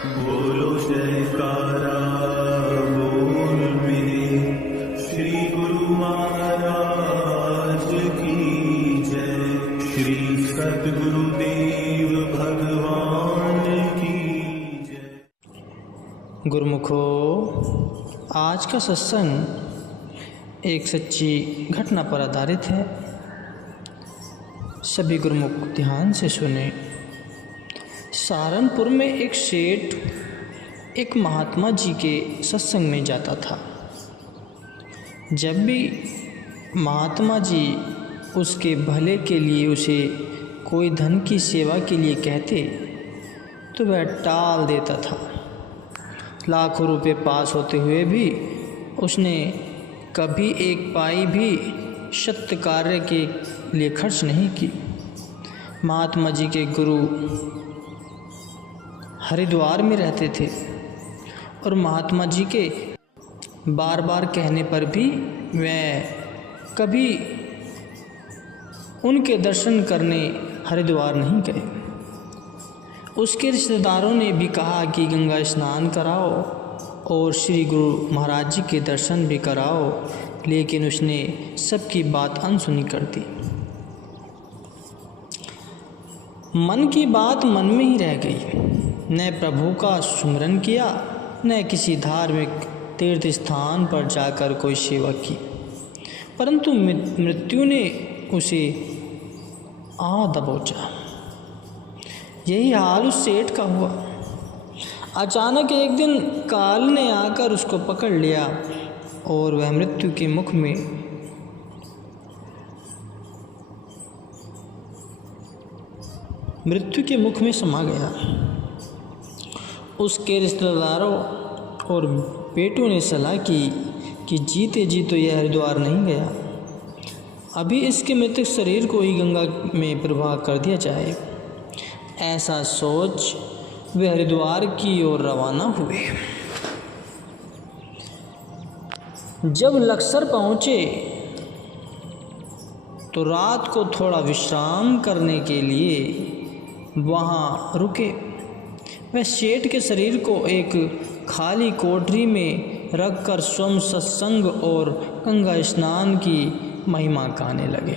बोलो जयकारा बोल मेरे श्री गुरु महाराज की जय। श्री सद्गुरुदेव भगवान की जय। गुरुमुखो, आज का सत्संग एक सच्ची घटना पर आधारित है। सभी गुरुमुख ध्यान से सुने। सहारनपुर में एक सेठ एक महात्मा जी के सत्संग में जाता था। जब भी महात्मा जी उसके भले के लिए उसे कोई धन की सेवा के लिए कहते तो वह टाल देता था। लाखों रुपए पास होते हुए भी उसने कभी एक पाई भी सत्य कार्य के लिए खर्च नहीं की। महात्मा जी के गुरु हरिद्वार में रहते थे और महात्मा जी के बार बार कहने पर भी वह कभी उनके दर्शन करने हरिद्वार नहीं गए। उसके रिश्तेदारों ने भी कहा कि गंगा स्नान कराओ और श्री गुरु महाराज जी के दर्शन भी कराओ, लेकिन उसने सबकी बात अनसुनी कर दी। मन की बात मन में ही रह गई। न प्रभु का सुमिरन किया, न किसी धार्मिक तीर्थ स्थान पर जाकर कोई सेवा की, परंतु मृत्यु ने उसे आ दबोचा। यही हाल उस सेठ का हुआ। अचानक एक दिन काल ने आकर उसको पकड़ लिया और वह मृत्यु के मुख में समा गया। उसके रिश्तेदारों और बेटों ने सलाह की कि जीते जी तो यह हरिद्वार नहीं गया, अभी इसके मृतक शरीर को ही गंगा में प्रवाह कर दिया जाए। ऐसा सोच वे हरिद्वार की ओर रवाना हुए। जब लक्सर पहुँचे तो रात को थोड़ा विश्राम करने के लिए वहाँ रुके। वह सेठ के शरीर को एक खाली कोठरी में रखकर स्वयं सत्संग और गंगा स्नान की महिमा गाने लगे।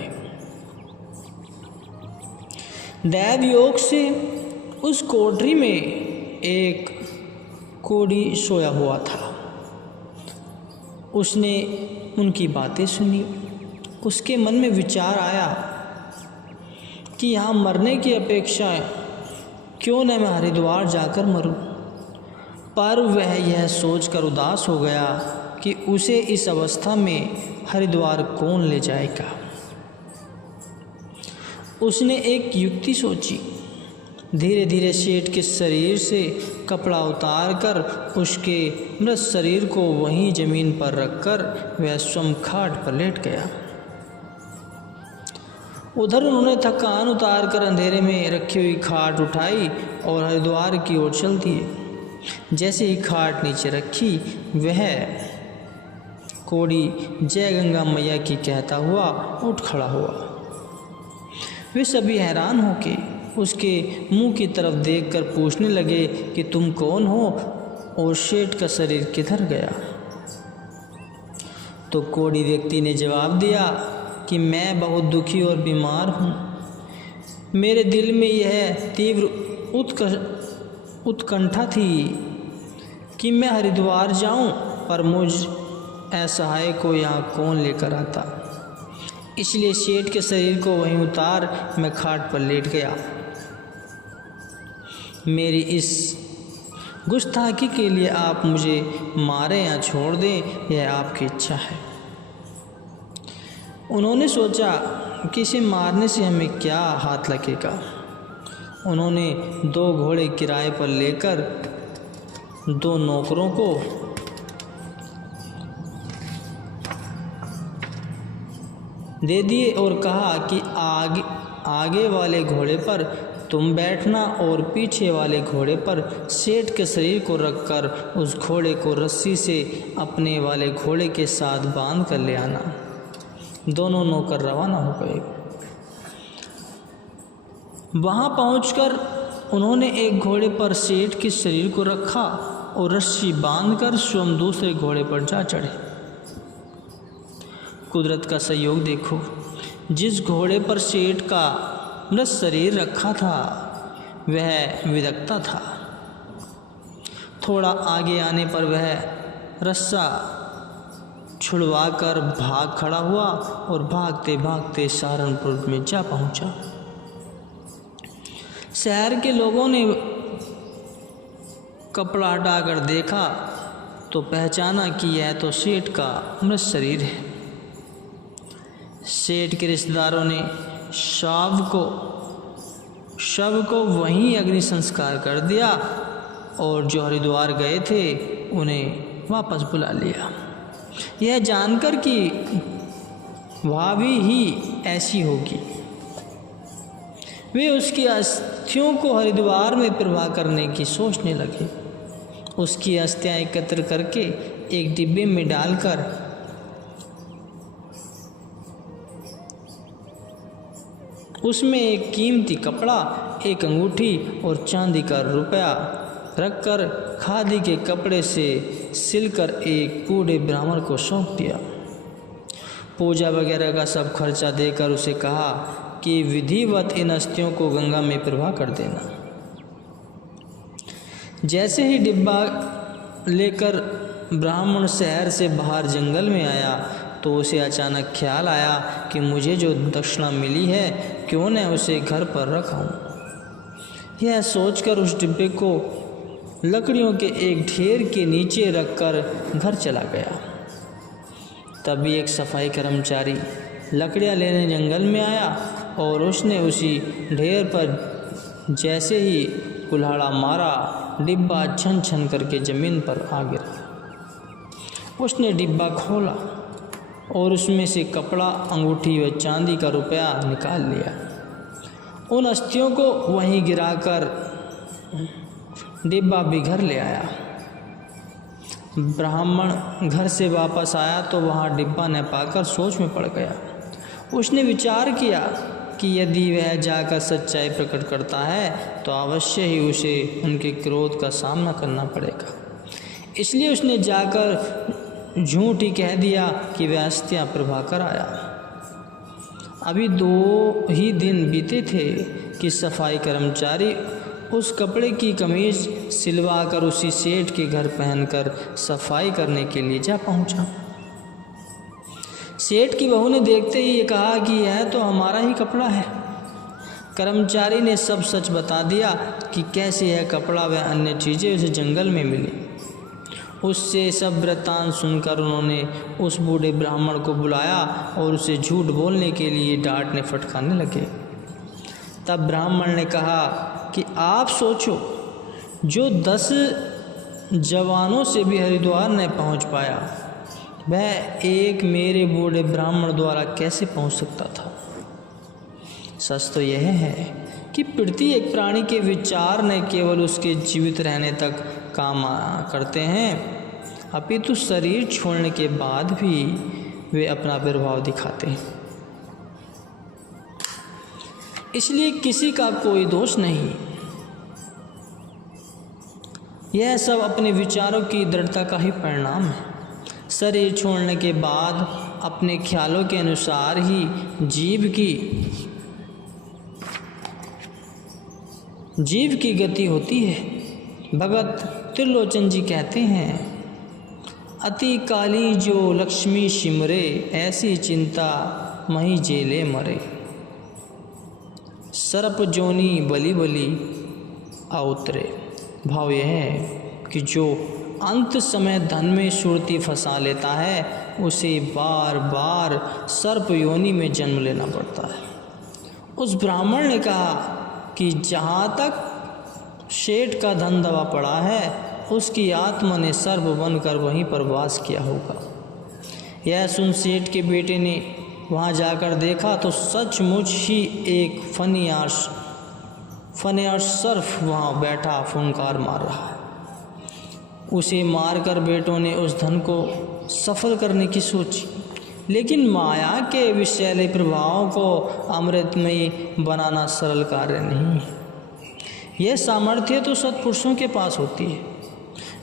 दैव योग से उस कोठरी में एक कोढ़ी सोया हुआ था। उसने उनकी बातें सुनी। उसके मन में विचार आया कि यहाँ मरने की अपेक्षा क्यों न मैं हरिद्वार जाकर मरूं। पर वह यह सोचकर उदास हो गया कि उसे इस अवस्था में हरिद्वार कौन ले जाएगा। उसने एक युक्ति सोची। धीरे धीरे सेठ के शरीर से कपड़ा उतारकर उसके मृत शरीर को वहीं जमीन पर रखकर वह स्वयं खाट पर लेट गया। उधर उन्होंने थकान उतारकर अंधेरे में रखी हुई खाट उठाई और हरिद्वार की ओर चल दिए। जैसे ही खाट नीचे रखी, वह कोढ़ी जय गंगा मैया की कहता हुआ उठ खड़ा हुआ। वे सभी हैरान होके उसके मुंह की तरफ देखकर पूछने लगे कि तुम कौन हो और सेठ का शरीर किधर गया। तो कोढ़ी व्यक्ति ने जवाब दिया कि मैं बहुत दुखी और बीमार हूँ। मेरे दिल में यह तीव्र उत्कंठा थी कि मैं हरिद्वार जाऊँ, पर मुझ असहाय को यहाँ कौन लेकर आता। इसलिए सेठ के शरीर को वहीं उतार मैं खाट पर लेट गया। मेरी इस गुस्ताखी के लिए आप मुझे मारें या छोड़ दें, यह आपकी इच्छा है। उन्होंने सोचा कि इसे मारने से हमें क्या हाथ लगेगा। उन्होंने 2 घोड़े किराए पर लेकर 2 नौकरों को दे दिए और कहा कि आगे वाले घोड़े पर तुम बैठना और पीछे वाले घोड़े पर सेठ के शरीर को रखकर उस घोड़े को रस्सी से अपने वाले घोड़े के साथ बांध कर ले आना। दोनों नौकर रवाना हो गए। वहाँ पहुंचकर उन्होंने एक घोड़े पर सेठ के शरीर को रखा और रस्सी बांधकर स्वयं दूसरे घोड़े पर जा चढ़े। कुदरत का संयोग देखो, जिस घोड़े पर सेठ का मृत शरीर रखा था वह विदग्धा था। थोड़ा आगे आने पर वह रस्सा छुड़वाकर भाग खड़ा हुआ और भागते भागते सहारनपुर में जा पहुंचा। शहर के लोगों ने कपड़ा हटाकर देखा तो पहचाना कि यह तो सेठ का मृत शरीर है। सेठ के रिश्तेदारों ने शव को वहीं अग्नि संस्कार कर दिया और जो हरिद्वार गए थे उन्हें वापस बुला लिया, यह जानकर कि भाभी ही ऐसी होगी। वे उसकी अस्थियों को हरिद्वार में प्रवाह करने की सोचने लगे। उसकी अस्थियां एकत्र करके एक डिब्बे में डालकर उसमें एक कीमती कपड़ा, एक अंगूठी और चांदी का रुपया रखकर खादी के कपड़े से सिलकर एक बूढ़े ब्राह्मण को सौंप दिया। पूजा वगैरह का सब खर्चा देकर उसे कहा कि विधिवत इन अस्थियों को गंगा में प्रवाह कर देना। जैसे ही डिब्बा लेकर ब्राह्मण शहर से बाहर जंगल में आया तो उसे अचानक ख्याल आया कि मुझे जो दक्षिणा मिली है क्यों न उसे घर पर रखाऊं। यह सोचकर उस डिब्बे को लकड़ियों के एक ढेर के नीचे रखकर घर चला गया। तभी एक सफाई कर्मचारी लकड़ियां लेने जंगल में आया और उसने उसी ढेर पर जैसे ही कुल्हाड़ा मारा, डिब्बा छन छन करके ज़मीन पर आ गिरा। उसने डिब्बा खोला और उसमें से कपड़ा, अंगूठी व चांदी का रुपया निकाल लिया। उन अस्थियों को वहीं गिराकर डिब्बा भी घर ले आया। ब्राह्मण घर से वापस आया तो वहाँ डिब्बा न पाकर सोच में पड़ गया। उसने विचार किया कि यदि वह जाकर सच्चाई प्रकट करता है तो अवश्य ही उसे उनके क्रोध का सामना करना पड़ेगा। इसलिए उसने जाकर झूठ ही कह दिया कि वह अस्थियां प्रभा कर आया। अभी 2 ही दिन बीते थे कि सफाई कर्मचारी उस कपड़े की कमीज सिलवाकर उसी सेठ के घर पहनकर सफाई करने के लिए जा पहुंचा। सेठ की बहू ने देखते ही ये कहा कि यह तो हमारा ही कपड़ा है। कर्मचारी ने सब सच बता दिया कि कैसे यह कपड़ा व अन्य चीज़ें उसे जंगल में मिली। उससे सब वृत्तांत सुनकर उन्होंने उस बूढ़े ब्राह्मण को बुलाया और उसे झूठ बोलने के लिए डांटने फटकारने लगे। तब ब्राह्मण ने कहा कि आप सोचो, जो 10 जवानों से भी हरिद्वार न पहुंच पाया वह एक मेरे बूढ़े ब्राह्मण द्वारा कैसे पहुंच सकता था। सच तो यह है कि प्रति एक प्राणी के विचार न केवल उसके जीवित रहने तक काम करते हैं, अपितु शरीर छोड़ने के बाद भी वे अपना प्रभाव दिखाते हैं। इसलिए किसी का कोई दोष नहीं। यह सब अपने विचारों की दृढ़ता का ही परिणाम है। शरीर छोड़ने के बाद अपने ख्यालों के अनुसार ही जीव की गति होती है। भगत त्रिलोचन जी कहते हैं, अति काली जो लक्ष्मी सिमरे, ऐसी चिंता मही जेले मरे। सर्प जोनी बली बली अवतरे। भाव यह है कि जो अंत समय धन में सुरती फंसा लेता है उसे बार बार सर्प योनि में जन्म लेना पड़ता है। उस ब्राह्मण ने कहा कि जहाँ तक सेठ का धन दबा पड़ा है उसकी आत्मा ने सर्प बनकर वहीं पर वास किया होगा। यह सुन सेठ के बेटे ने वहाँ जाकर देखा तो सचमुच ही एक फनियार सर्प वहाँ बैठा फुंकार मार रहा है। उसे मारकर बेटों ने उस धन को सफल करने की सोची, लेकिन माया के विषैले प्रभावों को अमृतमयी बनाना सरल कार्य नहीं है। यह सामर्थ्य तो सत्पुरुषों के पास होती है,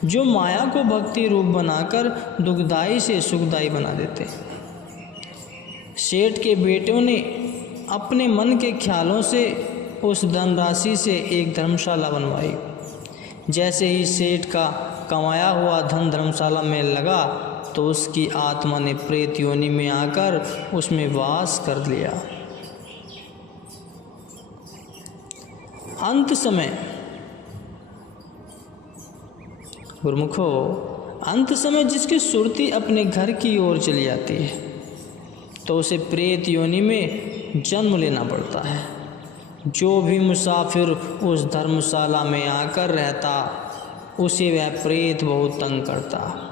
जो माया को भक्ति रूप बनाकर दुखदाई से सुखदाई बना देते। सेठ के बेटों ने अपने मन के ख्यालों से उस धनराशि से एक धर्मशाला बनवाई। जैसे ही सेठ का कमाया हुआ धन धर्मशाला में लगा तो उसकी आत्मा ने प्रेत योनि में आकर उसमें वास कर लिया। अंत समय गुरुमुखो, अंत समय जिसकी सुरती अपने घर की ओर चली जाती है तो उसे प्रेत योनि में जन्म लेना पड़ता है। जो भी मुसाफिर उस धर्मशाला में आकर रहता उसे वह प्रेत बहुत तंग करता।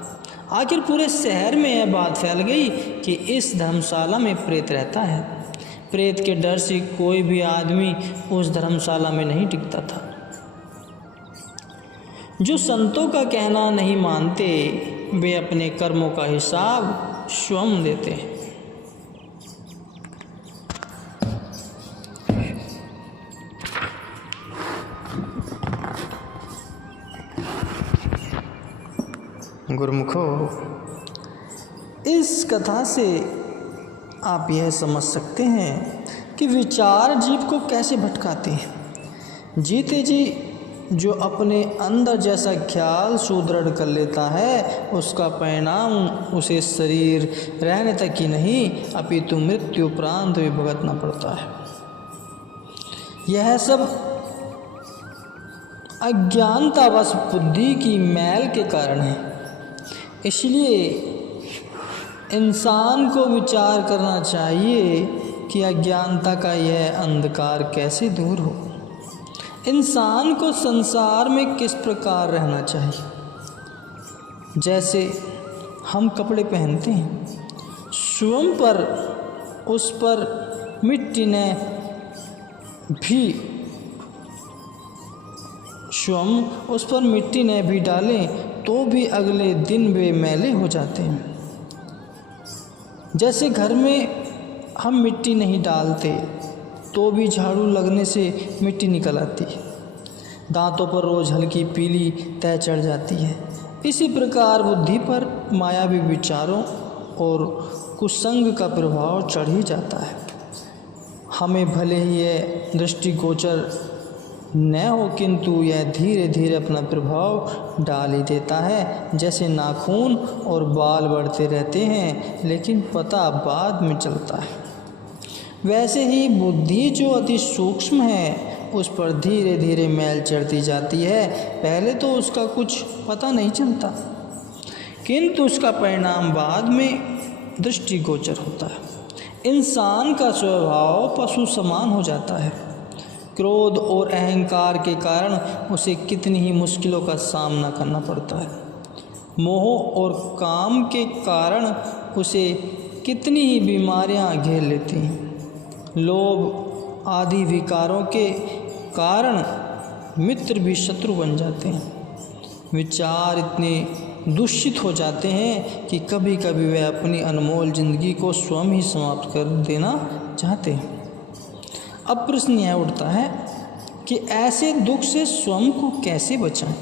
आखिर पूरे शहर में यह बात फैल गई कि इस धर्मशाला में प्रेत रहता है। प्रेत के डर से कोई भी आदमी उस धर्मशाला में नहीं टिकता था। जो संतों का कहना नहीं मानते वे अपने कर्मों का हिसाब स्वयं देते हैं। गुरुमुखो, इस कथा से आप यह समझ सकते हैं कि विचार जीव को कैसे भटकाते हैं। जीते जी जो अपने अंदर जैसा ख्याल सुदृढ़ कर लेता है उसका परिणाम उसे शरीर रहने तक ही नहीं अपितु मृत्यु उपरांत भी भुगतना पड़ता है। यह सब अज्ञानतावश बुद्धि की मैल के कारण है। इसलिए इंसान को विचार करना चाहिए कि अज्ञानता का यह अंधकार कैसे दूर हो। इंसान को संसार में किस प्रकार रहना चाहिए। जैसे हम कपड़े पहनते हैं, स्वयं पर उस पर मिट्टी ने भी डालें तो भी अगले दिन वे मैले हो जाते हैं। जैसे घर में हम मिट्टी नहीं डालते तो भी झाड़ू लगने से मिट्टी निकल आती है। दांतों पर रोज़ हल्की पीली तय चढ़ जाती है। इसी प्रकार बुद्धि पर मायावी विचारों और कुसंग का प्रभाव चढ़ ही जाता है। हमें भले ही यह दृष्टिगोचर न हो किंतु यह धीरे धीरे अपना प्रभाव डाल ही देता है। जैसे नाखून और बाल बढ़ते रहते हैं लेकिन पता बाद में चलता है, वैसे ही बुद्धि जो अति सूक्ष्म है उस पर धीरे धीरे मैल चढ़ती जाती है। पहले तो उसका कुछ पता नहीं चलता किंतु उसका परिणाम बाद में दृष्टिगोचर होता है। इंसान का स्वभाव पशु समान हो जाता है। क्रोध और अहंकार के कारण उसे कितनी ही मुश्किलों का सामना करना पड़ता है। मोह और काम के कारण उसे कितनी ही बीमारियां घेर लेती हैं। लोभ आदि विकारों के कारण मित्र भी शत्रु बन जाते हैं। विचार इतने दूषित हो जाते हैं कि कभी कभी वे अपनी अनमोल जिंदगी को स्वयं ही समाप्त कर देना चाहते हैं। अब प्रश्न यह उठता है कि ऐसे दुख से स्वयं को कैसे बचाएं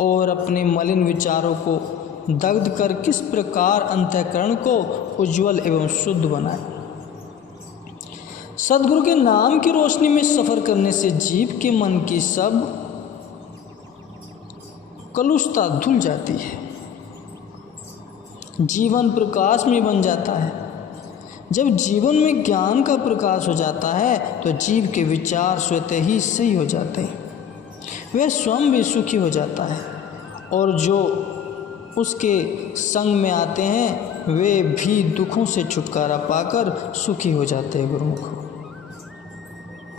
और अपने मलिन विचारों को दग्ध कर किस प्रकार अंतःकरण को उज्जवल एवं शुद्ध बनाएं। सद्गुरु के नाम की रोशनी में सफर करने से जीव के मन की सब कलुषता धुल जाती है। जीवन प्रकाश में बन जाता है। जब जीवन में ज्ञान का प्रकाश हो जाता है तो जीव के विचार स्वतः ही सही हो जाते हैं। वह स्वयं भी सुखी हो जाता है और जो उसके संग में आते हैं वे भी दुखों से छुटकारा पाकर सुखी हो जाते हैं। गुरुमुख।